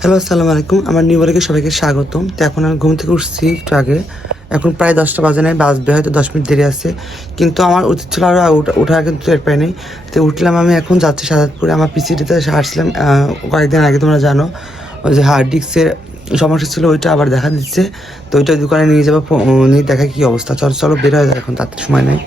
Hello, আসসালামু আলাইকুম। আমার নিউ ব্লগে সবাইকে স্বাগতম। তো এখন আমি ঘুম থেকে উঠছি একটু আগে। এখন প্রায় 10টা বাজে নাই, বাজবে হয়তো 10 মিনিট দেরি আছে। কিন্তু আমার উচিত ছিল আরও ওঠা, কিন্তু টের পাই নাই। তো উঠলাম, আমি এখন যাচ্ছি সাজাদপুরে। আমার পিসিটিতে আসছিলাম কয়েকদিন আগে, তোমরা জানো ওই যে হার্ড ডিস্কের সমস্যা ছিল, ওইটা আবার দেখা দিচ্ছে। তো ওইটা দোকানে নিয়ে যাবো, নিয়ে দেখা কী অবস্থা। চলো চলো বের হয়ে যায়, এখন তাড়াতাড়ি সময় নেই।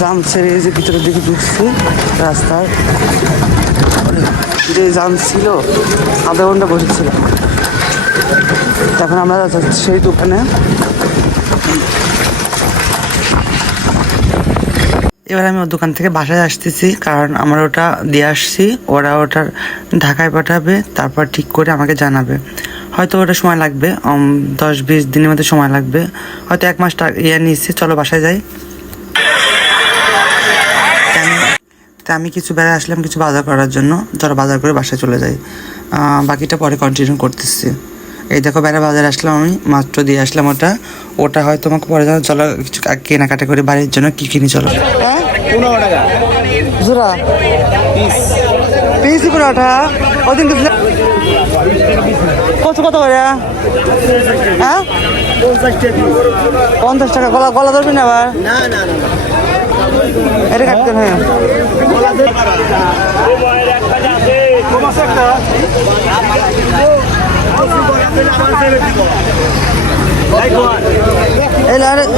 জাম ছেড়ে যে ভিতরের দিকে ঢুকছি রাস্তার, যে জাম ছিল আধা ঘন্টা বসেছিল। তখন আমরা যাচ্ছি সেই দোকানে। এবার আমি ওর দোকান থেকে বাসায় আসতেছি, কারণ আমার ওটা দিয়ে আসছি। ওরা ওটার ঢাকায় পাঠাবে, তারপর ঠিক করে আমাকে জানাবে। হয়তো ওটা সময় লাগবে, 10-20 দিনের মধ্যে সময় লাগবে, হয়তো 1 মাস নিচ্ছে। চলো বাসায় যাই। আমি কিছু বেড়ায় আসলাম কিছু বাজার করার জন্য। চলো বাজার করে বাসায় চলে যাই, বাকিটা পরে কন্টিনিউ করতেছি। এই দেখো বেড়া বাজার আসলাম, আমি মাত্র দিয়ে আসলাম। ওটা হয় তোমাকে পরে যাও। চলো কিছু কেনাকাটা করে বাড়ির জন্য কি কিনি। চলো। হ্যাঁ, 15 টাকা জোড়া পিস 15 টাকা। ওদিন কত কত করে? হ্যাঁ, 50 টাকা। গলা ধরবি না আবার? এটা কাটতে হ্যাঁ।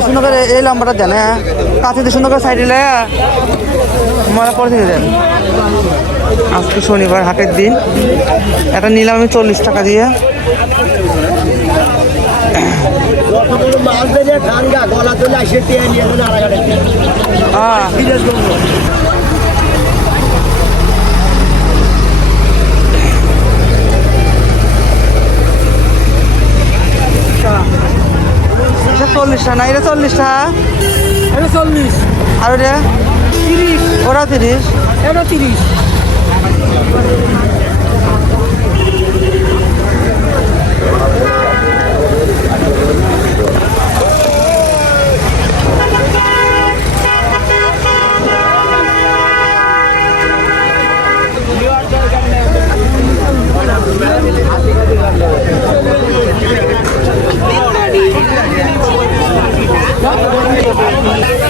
সুন্দর করে এই লম্বাটা দেন, হ্যাঁ কাছে সুন্দর করে সাইডে মরা পরে থেকে দেন। আজকে শনিবার, হাটের দিন। এটা নিলাম আমি 40 টাকা দিয়ে। এটা 40 টাকা না? এটা 40 টাকা। এটা 40। আর ওটা 30। ওরা 30। এটা 30।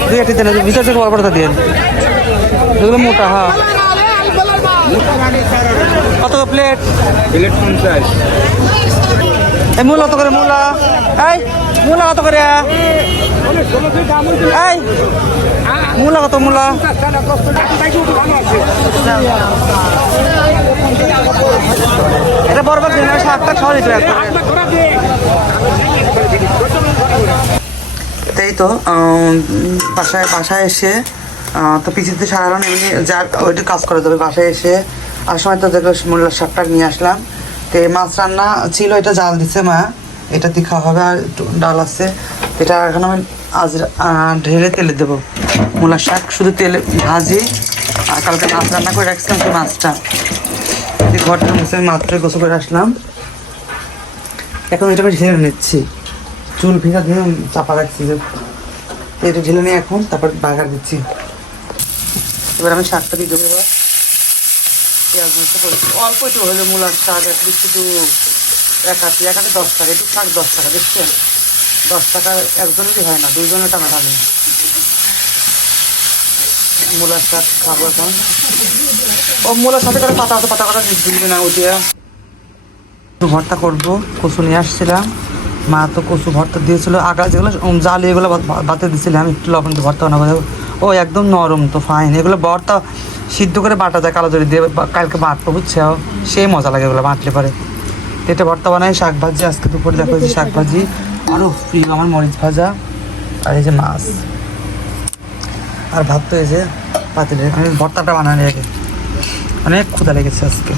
দুই একটি দেন, ভিতর থেকে বড়টা দিন, যেগুলো মোটা। হ্যাঁ, কত প্লেট? 50। এই মূলা কত করে? মূলা কত করে? এই মূলা কত? মূলা এটা বরবার দিন, 7টা 6 লিটার। তাই তো বাসায় এসে তো পিছিতে সারালাম, এমনি যা ওইটা কাজ করা যাবে। বাসায় এসে আর সময় তো দেখো মূলার শাকটা নিয়ে আসলাম। তো মাছ রান্না ছিল, এটা জাল দিছে মা, এটা দিয়ে খাওয়া হবে। আর ডাল আছে, এটা এখন আমি আজ ঢেলে তেলে দেবো। মূলার শাক শুধু তেলে ভাজি, আর কালকে মাছ রান্না করে রাখছিলাম, সেই মাছটা ঘরটা মুছে আমি মাত্র গোসল করে আসলাম। এখন এটাকে ঢেলে নিচ্ছি, চুল ভিজা দিয়ে চাপা রাখছি যে এটা ঢেলে নিয়ে এখন তারপর বাগার দিচ্ছি। এবার আমি শাকটা দিয়ে দেবো। এবার পেঁয়াজ মরিচটা করেছি অল্প একটু হলে মূলার শাক একটু এক হাতে 10 টাকা, একটু শাক 10 টাকা, দেখছেন 10 টাকা একজনেরই হয় না, 2জনের টাকা নেই। মূলার শাক খাবো এখন। ও মূলার সাথে করে পাতা কটা দিবি না উঠিয়ে ভর্তা করবো। কচু নিয়ে আসছিলাম, মা তো কচু ভর্তা দিয়েছিল আগা, যেগুলো জালি এগুলো বাতে দিয়েছিলাম, একটু লবণ দিয়ে ভর্তা বানাবো। ও একদম নরম তো ফাইন, এগুলো ভর্তা সিদ্ধ করে বাটা যায় কালো জড়ি দিয়ে, কালকে বাটবো বুঝছে, সেই মজা লাগে এগুলো বাটলে পরে। এটা ভর্তা বানাই। শাক ভাজি আজকে দুপুরে দেখো যে শাক ভাজি, আরও প্রিয় আমার মরিচ ভাজা, আর এই যে মাছ, আর ভাত তো এই যে পাতিলে। আমি ভর্তাটা বানানি আগে, অনেক ক্ষুধা লেগেছে আজকে।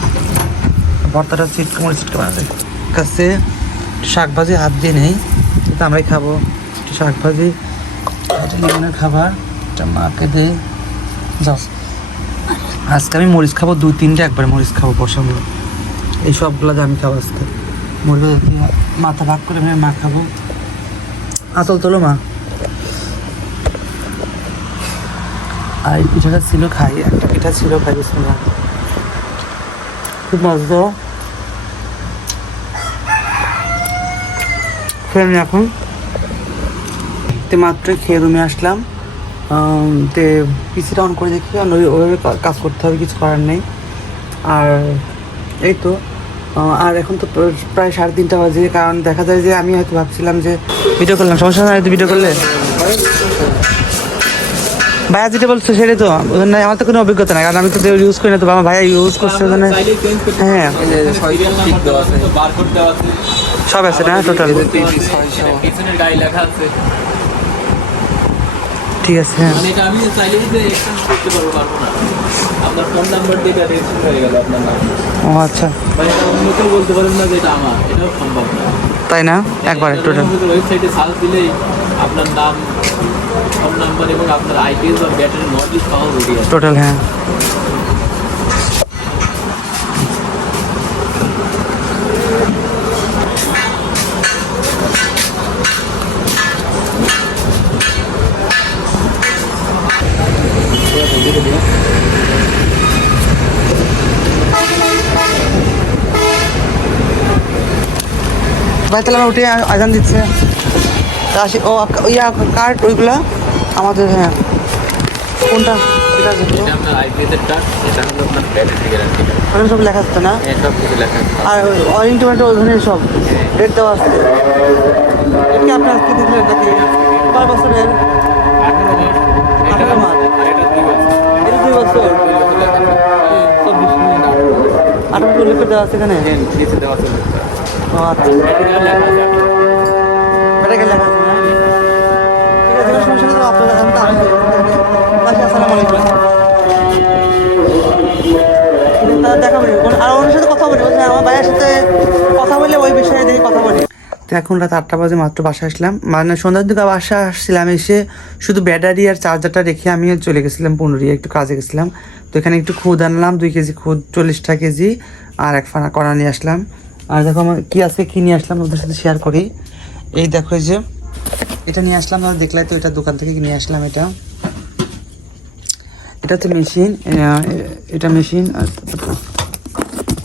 ভর্তাটা মরিচ চিটকে বানাতে কাছে। শাক ভাজি হাত দিয়ে নেই, এটা আমরাই খাবো। শাক ভাজি, এটা লিমনের খাবার, এটা মাকে দেয়। যাও আজকে আমি মরিচ খাবো 2-3টে একবারে মরিচ খাবো, বসাগুলো এই সবগুলো আমি খাবো আজকে। মরিচ মাথা ভাগ করে আমি মা খাবো। আতল তোলো মা। আর এই পিঠাটা ছিল খাই, একটা পিঠা ছিল খাই, বিসমিল্লাহ, খুব মজা। খেয়ে আমি এখন মাত্রই খেয়ে রুমে আসলাম। তে পিসিটা অন করে দেখি, ওইভাবে কাজ করতে হবে, কিছু করার নেই। আর এই তো, আর এখন তো প্রায় 3:30 বাজে, কারণ দেখা যায় যে আমি হয়তো ভাবছিলাম যে ভিডিও করলাম, সমস্যা নয় হয়তো ভিডিও করলে। ভাইয়া যেটা বলছো সেটাই তো, আমার তো কোনো অভিজ্ঞতা নাই, কারণ আমি তো ইউজ করি না, তো আমার ভাইয়া ইউজ করছে ওখানে। হ্যাঁ সব আছে না টোটাল, ঠিক আছে। হ্যাঁ ও আচ্ছা, তাই না একবারে টোটাল ওয়েবসাইটে সার্চ দিলেই আপনার নাম, ফোন নাম্বার এবং আপনার আইপিএস বা ব্যাটারি মডেল সহ বেরিয়ে আসে টোটাল। হ্যাঁ ভাই তাহলে আমার উঠে আজান দিচ্ছে, আসি। ও ইয়া কার্ড ওইগুলা আমাদের, হ্যাঁ কোনটা এটা আপনার আইপিএস এর কার্ড, এটা হলো আপনার ব্যাটারি গ্যারান্টি কার্ড, ওখানে সব লেখা আছে না? সব কিছু লেখা আছে। আর ওয়ারেন্টি টোয়েন্টি ওখানে সব ডেট দেওয়া আছে। এটা আপনার কি দিলেন নাকি কয় বছরের? 18 মাস। এটা 2 বছর 18 লিখে দেওয়া আছে এখানে। দেওয়া আছে। ও আচ্ছা, এটা লেখা আছে না? ঠিক আছে, সমস্যা নেই। তো আপনারা আসসালামু আলাইকুম। দেখা বলি আর ওনার সাথে কথা বলি, আমার ভাইয়ের সাথে কথা বলে ওই বিষয়ে দেখে কথা বলি। তো এখন রাত 8টা বাজে, মাত্র বাসায় আসলাম, মানে সন্ধ্যার দিকে বাসায় আসছিলাম। এসে শুধু ব্যাটারি আর চার্জারটা রেখে আমি চলে গেছিলাম পুনরিয়া, একটু কাজে গেছিলাম। তো এখানে একটু খুদ আনলাম, 2 কেজি খুদ, 40 কেজি, আর 1 ফানা কড়া নিয়ে আসলাম। আর দেখো আমার কী আছে, কী নিয়ে আসলাম ওদের সাথে শেয়ার করি। এই দেখো এই যে এটা নিয়ে আসলাম, ধরো দেখলাই তো, এটা দোকান থেকে নিয়ে আসলাম। এটা হচ্ছে মেশিন, এটা মেশিন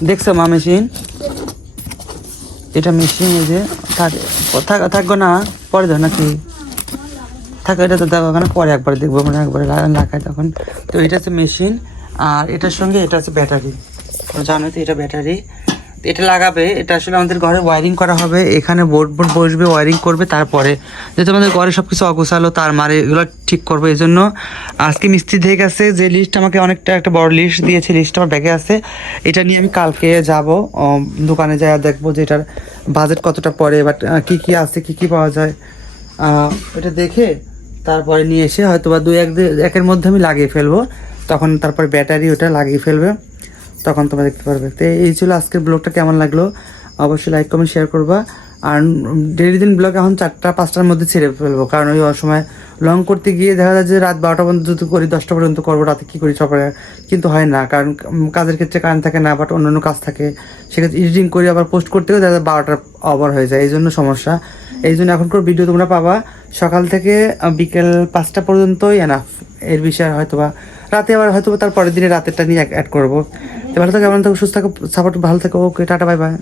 দেখছো মা, মেশিন, এটা মেশিন। এই যে থাকবো না, পরে দাও নাকি থাকো, এটা তো দেখো না, পরে একবার দেখবো, মানে একবারে লাগাই তখন। তো এটা হচ্ছে মেশিন, আর এটার সঙ্গে এটা হচ্ছে ব্যাটারি, জানো তো এটা ব্যাটারি। এটা লাগাবে, এটা আসলে আমাদের ঘরে ওয়ারিং করা হবে, এখানে বোর্ড বসবে, ওয়ারিং করবে, তারপরে যেহেতু আমাদের ঘরে সব কিছু অগোছালো, তার মারে এগুলো ঠিক করবো। এই জন্য আজকে মিস্ত্রি থেকে গেছে, যে লিস্ট আমাকে অনেকটা একটা বড় লিস্ট দিয়েছে, লিস্ট আমার ব্যাগে আছে। এটা নিয়ে আমি কালকে যাব দোকানে, যাই দেখবো যে এটার বাজেট কতটা পড়ে, বাট কী কী আছে, কী কী পাওয়া যায়, এটা দেখে তারপরে নিয়ে এসে হয়তো বা 2-1 মধ্যে আমি লাগিয়ে ফেলবো, তখন তারপরে ব্যাটারি ওটা লাগিয়ে ফেলবে, তখন তোমরা দেখতে পারবে। তো এই ছিল আজকের ব্লগটা, কেমন লাগলো অবশ্যই লাইক কমেন্ট শেয়ার করবা। আর ডেলি দিন ব্লগ এখন 4টা-5টার মধ্যে ছেড়ে ফেলবো, কারণ ওই সময় লং করতে গিয়ে দেখা যায় যে রাত 12টা পর্যন্ত যদি করি, 10টা পর্যন্ত করবো, রাতে কী করি সকালে, কিন্তু হয় না, কারণ কাজের ক্ষেত্রে কারেন্ট থাকে না, বাট অন্যান্য কাজ থাকে, সেক্ষেত্রে এডিটিং করে আবার পোস্ট করতে গেলে দেখা যায় 12টা ওভার হয়ে যায়, এই জন্য সমস্যা। এই জন্য এখনকার ভিডিও তোমরা পাবা সকাল থেকে বিকেল 5টা পর্যন্তই এনাফ, এর বিষয়ে হয়তো বা রাতে আবার হয়তো তার পরের দিনে রাতেরটা নিয়ে অ্যাড করবো। তো ভালো থাকো, কেমন থাকো, সুস্থ থাকো, সাপোর্ট ভালো থাকো, ওকে, টাটা, বাই বাই।